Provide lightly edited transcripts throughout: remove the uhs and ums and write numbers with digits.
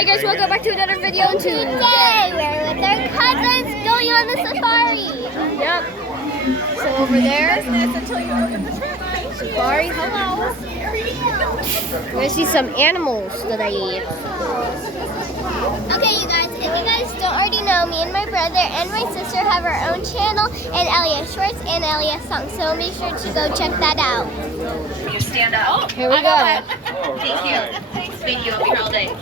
Hi guys, welcome back to another video. Today we're with our cousins going on the safari. Yep. So over there, safari, hello. We're gonna see some animals today. Okay, you guys, if you guys don't already know, me and my brother and my sister have our own channel, and Elia Shorts and Elia Songs, so make sure to go check that out. You stand up. Here we go. Thank you. Thank you. I'll be here all day.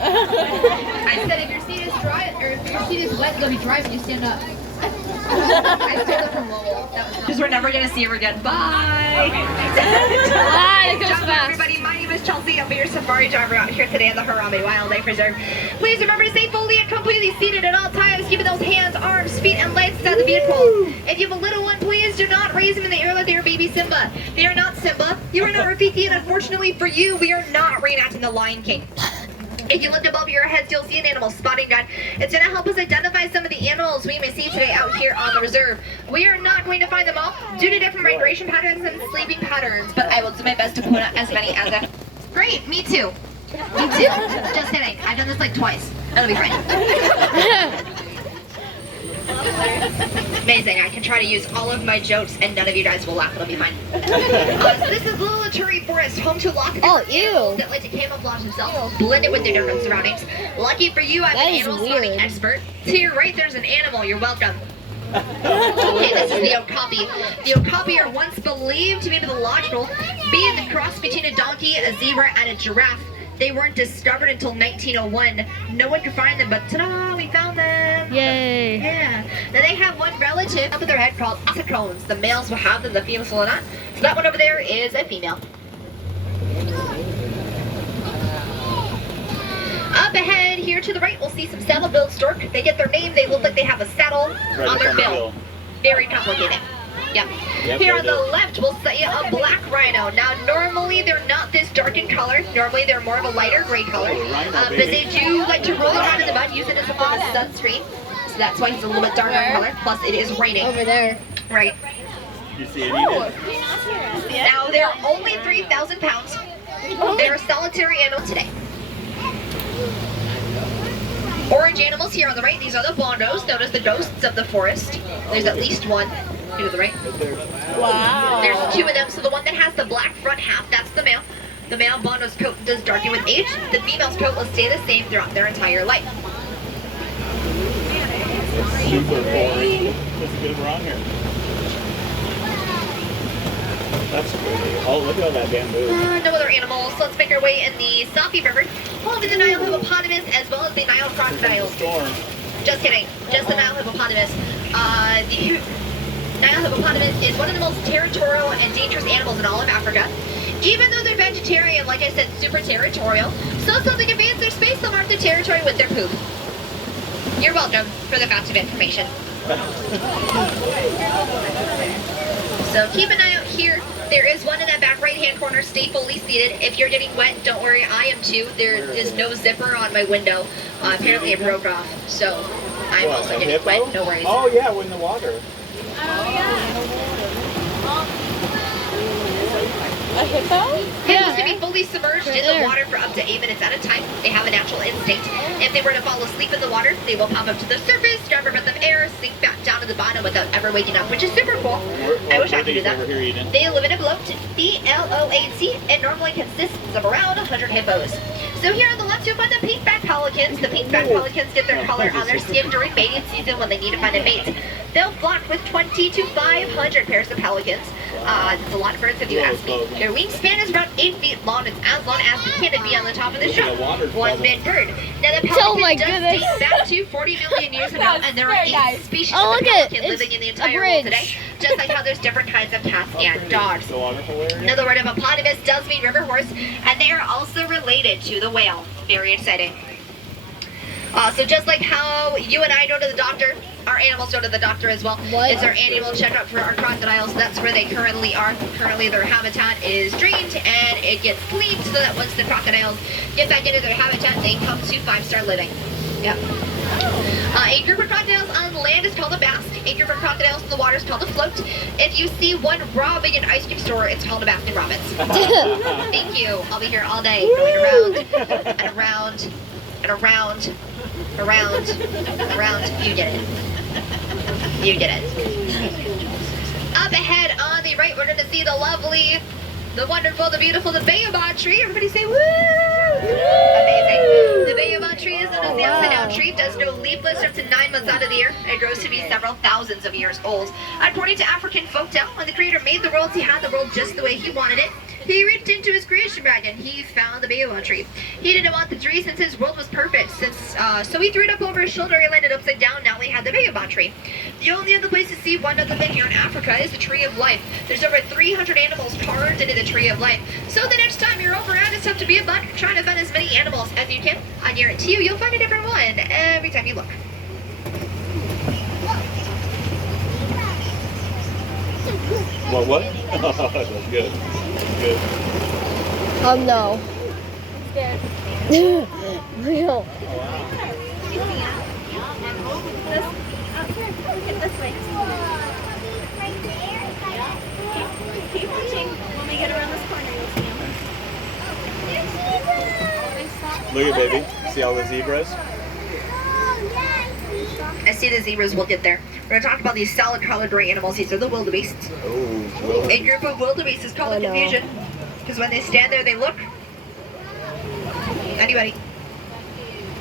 I said if your seat is dry, or if your seat is wet, it'll be dry when you stand up. I stole it from Lowell. Because we're never gonna see her again. Bye. Bye. It goes Ciao, fast. everybody. My name is Chelsea. I'll be your safari driver out here today at the Harambe Wildlife Reserve. Please remember to stay fully and completely seated at all times, keeping those hands, arms, feet, and legs inside the vehicle. If you have a little one, please do not raise them in the air like they are baby Simba. They are not Simba. You are not Rafiki, and unfortunately for you, we are not reenacting the Lion King. If you look above your heads, you'll see an animal spotting gun. It's going to help us identify some of the animals we may see today out here on the reserve. We are not going to find them all due to different migration patterns and sleeping patterns, but I will do my best to point out as many as I... Great, me too. Me too. Just kidding. I've done this like twice. That'll be fine. Amazing. I can try to use all of my jokes and none of you guys will laugh. It'll be fine. So this is Little Aturi Forest, home to a lot of different animals that like to camouflage themselves, blend it with their different surroundings. Lucky for you, I'm an animal spotting expert. To your right, there's an animal. You're welcome. Okay, this is the okapi. The okapi are once believed to be mythological, being the cross between a donkey, a zebra, and a giraffe. They weren't discovered until 1901. No one could find them, but ta-da, we found them. Yay. Yeah. Now they have one relative up at their head called ossicones. The males will have them, the females will not. So that one over there is a female. Up ahead, here to the right, we'll see some saddle-billed stork. They get their name, they look like they have a saddle on their bill. Very complicated. Yeah. Here on the left, we'll see a black rhino. Now, normally they're not this dark in color. Normally they're more of a lighter gray color. But they do like to roll around in the mud, use it as a form of sunscreen. So that's why he's a little bit darker in color. Plus, it is raining. Over there. Right. You see any of Now, they're only 3,000 pounds. They're a solitary animal today. Orange animals here on the right. These are the bondos, known as the ghosts of the forest. There's at least one. Here to the right. Wow. There's two of them. So the one that has the black front half, that's the male. The male bondo's coat does darken with age. The female's coat will stay the same throughout their entire life. Super boring. Let's get him around here. That's pretty. Oh, look at all that bamboo. No other animals. So let's make our way in the Safi River. Home to the Nile hippopotamus as well as the Nile crocodiles. Storm. Just kidding. Just the Nile hippopotamus. The Nile hippopotamus is one of the most territorial and dangerous animals in all of Africa. Even though they're vegetarian, like I said, super territorial, so they can advance their space, they'll mark their territory with their poop. You're welcome for the fact of information. So keep an eye out here. There is one in that back right-hand corner. Stay fully seated. If you're getting wet, don't worry. I am too. There is no zipper on my window. Apparently it broke off. So I'm also getting wet. No worries. Oh yeah, we're in the water. A hippo? Hippos can be fully submerged in the water for up to 8 minutes at a time. They have a natural instinct. If they were to fall asleep in the water, they will pop up to the surface, grab a breath of air, sink back down to the bottom without ever waking up, which is super cool. I wish I could do that. They live in a bloat, BLOAT, and normally consists of around 100 hippos. So here on the left, you'll find the pink-backed pelicans. The pink-backed pelicans get their color on their skin during mating season when they need to find a mate. They'll flock with 20 to 500 pairs of pelicans. It's a lot of birds if you ask me. Their wingspan is around 8 feet long. It's as long as the canopy on the top of the shell. One big bird. Now the pelican does date back to 40 million years ago, and there are 8 species of pelican living in the entire world today. Just like how there's different kinds of cats and dogs. Now the word hippopotamus does mean river horse, and they are also related to the whale. Very exciting. So just like how you and I go to the doctor, our animals go to the doctor as well. It's our annual checkup for our crocodiles. That's where they currently are. Currently their habitat is drained and it gets cleaned so that once the crocodiles get back into their habitat, they come to 5-star living. Yep. A group of crocodiles on land is called a basque. A group of crocodiles in the water is called a float. If you see one robbing an ice cream store, it's called a Baskin Robbins. Thank you. I'll be here all day going around and around and around, around, around. You get it. You get it. Up ahead on the right, we're going to see the lovely, the wonderful, the beautiful, the Bayamont tree. Everybody say woo! Amazing. The Bayamont tree is known as the upside down tree. Does grow leafless up to 9 months out of the year. It grows to be several thousands of years old. According to African folktale, when the creator made the world, he had the world just the way he wanted it. He reached into his creation bag and he found the Bayamont tree. He didn't want the tree since his world was perfect. So he threw it up over his shoulder. He landed upside down. Now he had the Bayamont tree. The only other place to see one other than here in Africa is the Tree of Life. There's over 300 animals carved into the Tree of Life. So the next time you're over at It's Up to Be a Buck, try to find as many animals as you can. I guarantee you'll find a different one every time you look. What? That's good. Good. No. I'm scared. Real. This way. Keep watching. When we get around this corner, you'll see them. Look at baby. See all the zebras? I see the zebras. We'll get there. We're going to talk about these solid colored gray animals. These are the wildebeests. Oh, A group of wildebeest is called a confusion because when they stand there, they look. Anybody?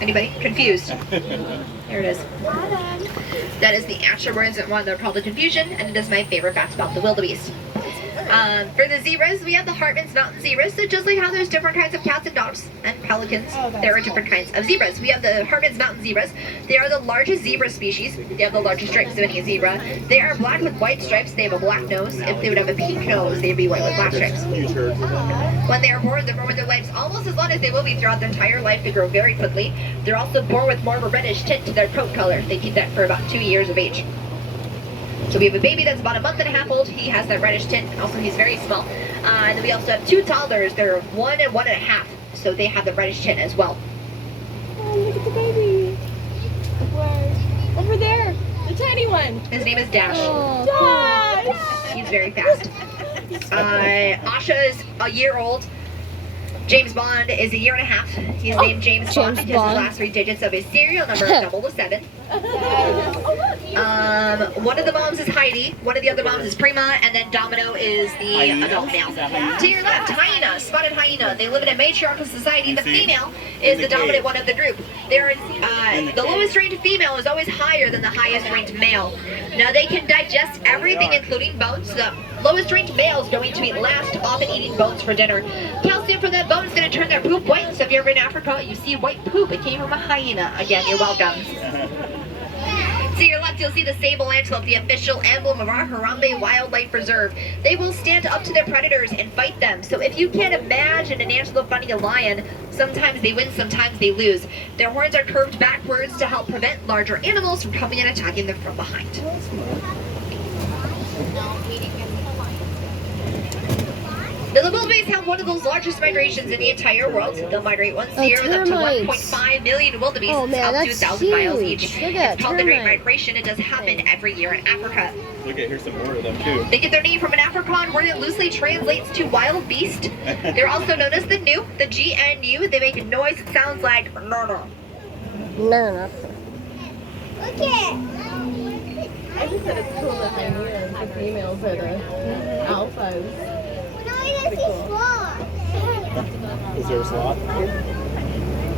Anybody? Confused. There it is. That is the actual words that one. They're called a confusion, and it is my favorite fact about the wildebeest. For the zebras, we have the Hartmann's Mountain zebras. So just like how there's different kinds of cats and dogs and pelicans, there are different kinds of zebras. We have the Hartmann's Mountain zebras. They are the largest zebra species. They have the largest stripes of any zebra. They are black with white stripes. They have a black nose. If they would have a pink nose, they'd be white with black stripes. When they are born, they're born with their legs almost as long as they will be throughout their entire life. They grow very quickly. They're also born with more of a reddish tint to their coat color. They keep that for about 2 years of age. So we have a baby that's about a month and a half old. He has that reddish tint. Also, he's very small. And then we also have 2 toddlers. They're 1 and 1.5. So they have the reddish tint as well. Oh, look at the baby. Where? Over there. The tiny one. His name is Dash. Dash. He's very fast. Asha is a year old. James Bond is a year and a half. He's named James Bond because his last 3 digits of his serial number is double to 7. One of the moms is Heidi, one of the other moms is Prima, and then Domino is the adult male. To your left, hyena, spotted hyena. They live in a matriarchal society. The female is the dominant one of the group. The lowest ranked female is always higher than the highest ranked male. Now they can digest everything, including bones. The lowest ranked male is going to eat last, often eating bones for dinner. Calcium from that bone is going to turn their poop white. So if you're ever in Africa, you see white poop. It came from a hyena. Again, you're welcome. To your left, you'll see the sable antelope, the official emblem of our Harambe Wildlife Reserve. They will stand up to their predators and fight them. So if you can't imagine an antelope fighting a lion, sometimes they win, sometimes they lose. Their horns are curved backwards to help prevent larger animals from coming and attacking them from behind. Now, the wildebeest have one of those largest migrations in the entire world. They'll migrate once a year with up to 1.5 million wildebeest, up to 1,000 miles each. It's called the Great Migration. It does happen every year in Africa. Look at, here's some more of them too. They get their name from an Afrikaans word that loosely translates to wild beast. They're also known as the GNU, the GNU. They make a noise that sounds like no. No. I just said it's cool that the females are the alphas. Is there a sloth?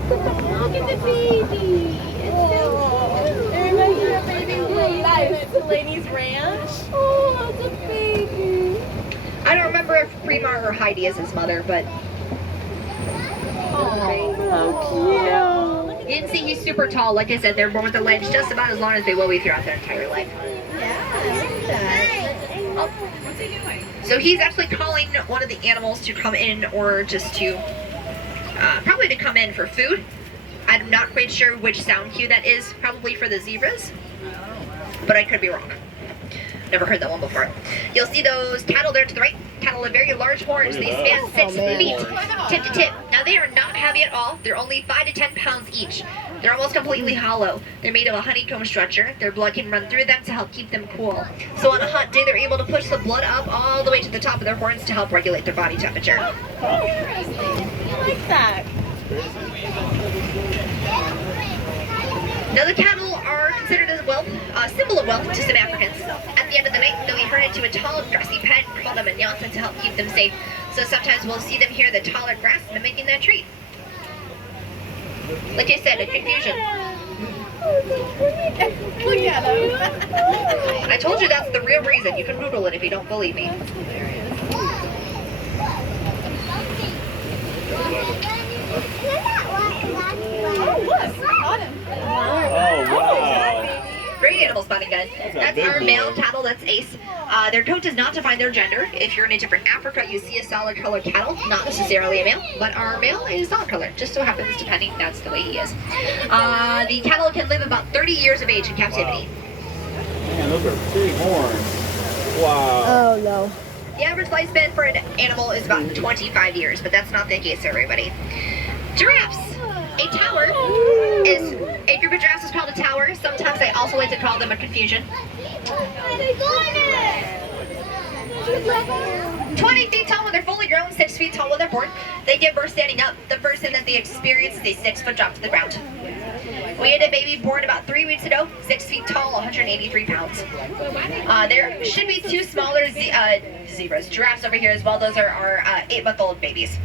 Look at the baby. It reminds me of baby life. Delaney's Ranch. Oh, it's a baby. I don't remember if Prima or Heidi is his mother, but Oh, cute. you can see he's super tall. Like I said, they're born with their legs just about as long as they will be throughout their entire life. So he's actually calling one of the animals to come in, or just to, probably to come in for food. I'm not quite sure which sound cue that is, probably for the zebras, but I could be wrong. Never heard that one before. You'll see those cattle there to the right. Cattle have very large horns. They span 6 feet, tip to tip. Now they are not heavy at all. They're only 5 to 10 pounds each. They're almost completely hollow. They're made of a honeycomb structure. Their blood can run through them to help keep them cool. So on a hot day, they're able to push the blood up all the way to the top of their horns to help regulate their body temperature. I like that. Now the cattle are considered as wealth, a symbol of wealth to some Africans. At the end of the night, they'll be herded to a tall grassy pen called a manyatta to help keep them safe. So sometimes we'll see them here in the taller grass mimicking that tree. Like I said, a confusion. Look at him. I told you that's the real reason. You can Google it if you don't believe me. Oh, look. Got him. Oh, wow. Great animal spotting, guys. That's a That's big our boy. male cattle. That's Ace. Their coat does not define their gender. If you're in a different Africa, you see a solid colored cattle, not necessarily a male, but our male is solid color. Just so happens, depending, that's the way he is. The cattle can live about 30 years of age in captivity. Man, those are big horns. Wow. Oh, no. The average lifespan for an animal is about 25 years, but that's not the case for everybody. Giraffes. A tower is, a group of giraffes is called a tower. Sometimes I also like to call them a confusion. 20 feet tall when they're fully grown, 6 feet tall when they're born. They give birth standing up. The first thing that they experience is a 6-foot drop to the ground. We had a baby born about 3 weeks ago, 6 feet tall, 183 pounds. There should be 2 smaller zebras, giraffes over here as well. Those are our 8-month-old babies.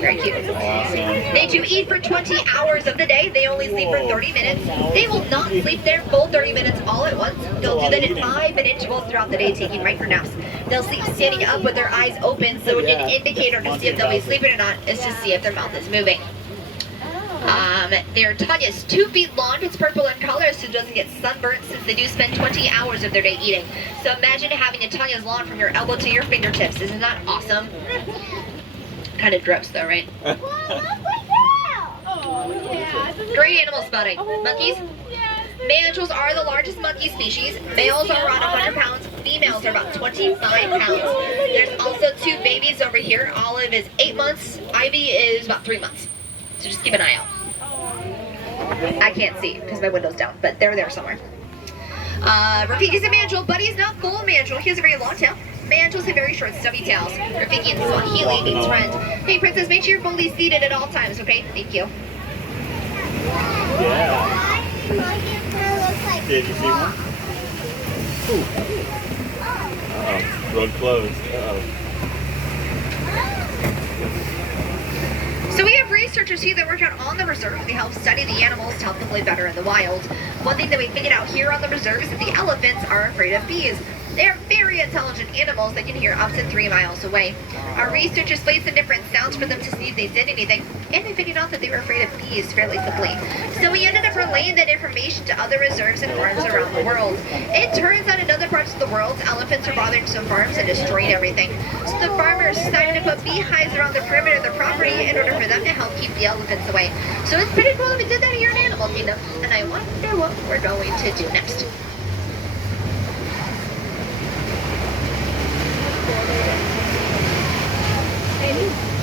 Very cute. They do eat for 20 hours of the day. They only sleep for 30 minutes. They will not sleep their full 30 minutes all at once. They'll do that in 5-minute intervals throughout the day, taking micro naps. They'll sleep standing up with their eyes open, so an indicator to see if they'll be sleeping or not is to see if their mouth is moving. Their tongue is 2 feet long. It's purple in color, so it doesn't get sunburnt since they do spend 20 hours of their day eating. So imagine having a tongue as long from your elbow to your fingertips. Isn't that awesome? Kind of gross though, right? Great animal spotting. Monkeys. Mantuls are the largest monkey species. Males are around 100 pounds. Females are about 25 pounds. There's also 2 babies over here. Olive is 8 months. Ivy is about 3 months. So just keep an eye out. I can't see because my window's down, but they're there somewhere. Rafiki's a mandrill. Buddy is not full mandrill. He has a very long tail. Mandrills have very short, stubby tails. Rafiki in Swahili means friend. Hey, princess, make sure you're fully seated at all times, okay? Thank you. Yeah. Did you see one? Ooh. Uh-oh. Road closed. Uh-oh. So we have researchers here that work out on the reserve. They help study the animals to help them live better in the wild. One thing that we figured out here on the reserve is that the elephants are afraid of bees. They are very intelligent animals that can hear up to 3 miles away. Our researchers played some different sounds for them to see if they did anything, and they figured out that they were afraid of bees fairly quickly. So we ended up relaying that information to other reserves and farms around the world. It turns out in other parts of the world, elephants are bothering some farms and destroying everything. So the farmers decided to put beehives around the perimeter of their property in order for them to help keep the elephants away. So it's pretty cool that we did that here in Animal Kingdom, and I wonder what we're going to do next.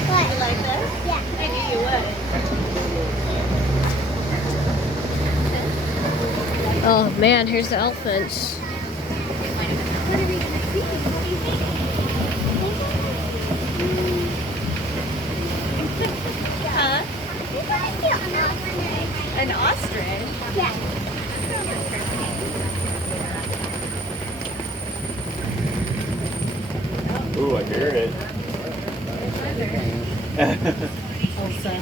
What? You like this? Yeah. I knew you would. Oh man, here's the elephants. Huh? An ostrich? Yeah. Ooh, I hear it. Elsa.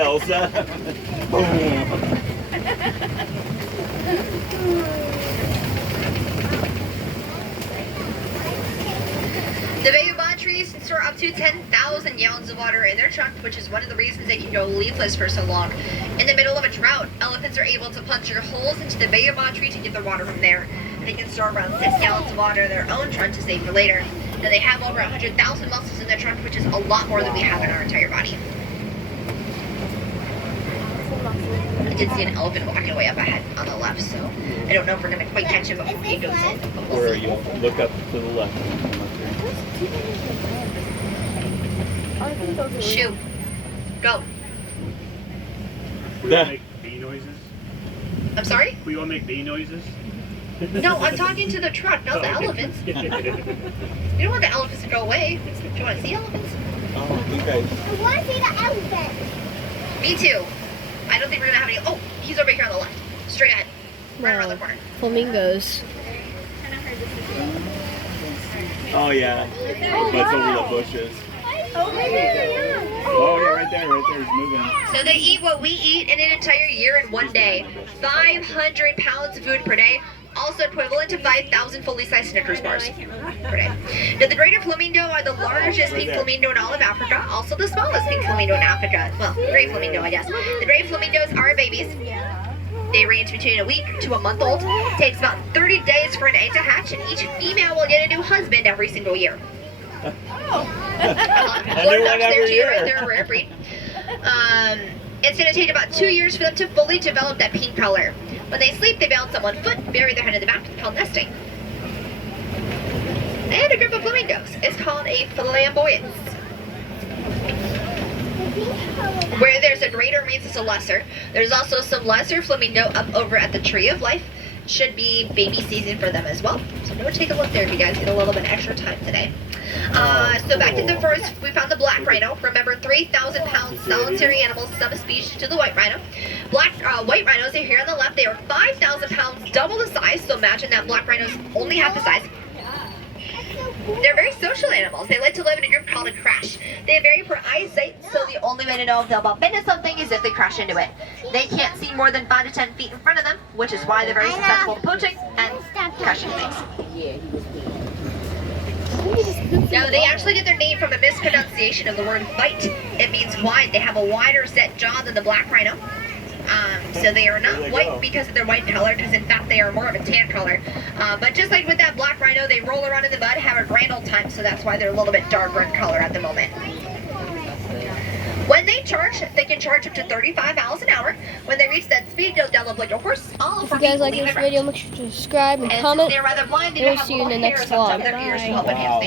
Elsa? Boom. The vagabond trees can store up to 10,000 gallons of water in their trunk, which is one of the reasons they can go leafless for so long. In the middle of a drought, elephants are able to puncture holes into the vagabond tree to get their water from there. They can store around 6 gallons of water in their own trunk to save for later. And they have over 100,000 muscles in their trunk, which is a lot more than we have in our entire body. I did see an elephant walking away up ahead on the left, so I don't know if we're going to quite catch him before he goes in. But we'll Where are see. you? Look up to the left. I think those are Shoot. Go. We all make bee noises? I'm sorry? We all make bee noises? No, I'm talking to the truck, not the elephants. You don't want the elephants to go away. Do you want to see elephants? Oh, you guys. I want to see the elephant. Me too. I don't think we're gonna have any. Oh, he's over here on the left. Straight ahead. Right around the corner. Flamingos. Oh yeah. But over the bushes. Oh, right there, yeah. Oh yeah, right there, he's moving. So they eat what we eat in an entire year in one day. 500 pounds of food per day. Also equivalent to 5,000 fully sized Snickers bars per day. Now, the greater flamingo are the largest pink flamingo in all of Africa. Also the smallest pink flamingo in Africa. Well, gray flamingo, I guess. The gray flamingos are babies. They range between a week to a month old. It takes about 30 days for an egg to hatch, and each female will get a new husband every single year. A new one every year. They're a rare breed. It's going to take about 2 years for them to fully develop that pink color. When they sleep, they balance on one foot, bury their head in the back, called nesting. And a group of flamingos is called a flamboyance. Where there's a greater means it's a lesser. There's also some lesser flamingo up over at the Tree of Life. Should be baby season for them as well. So go take a look there if you guys get a little bit extra time today. So back to the first, we found the black rhino. Remember, 3,000 pound solitary animal, subspecies to the white rhino. White rhinos are here on the left. They are 5,000 pounds, double the size. So imagine that black rhinos only half the size. They're very social animals. They like to live in a group called a crash. They have very poor eyesight, so the only way to know if they'll bump into something is if they crash into it. They can't see more than 5 to 10 feet in front of them, which is why they're very susceptible to poaching and crashing things. Now, they actually get their name from a mispronunciation of the word bite. It means wide. They have a wider set jaw than the black rhino. So they are not white because of their white color, because in fact they are more of a tan color. But just like with that black rhino, they roll around in the mud, have a grand old time, so that's why they're a little bit darker in color at the moment. When they charge, they can charge up to 35 miles an hour. When they reach that speed, they'll gallop like a horse. All If you guys like this video, make sure to subscribe and comment. They're rather blind. They We'll don't have see you in little the next hairs on top of vlog. their ears to help enhance the hair.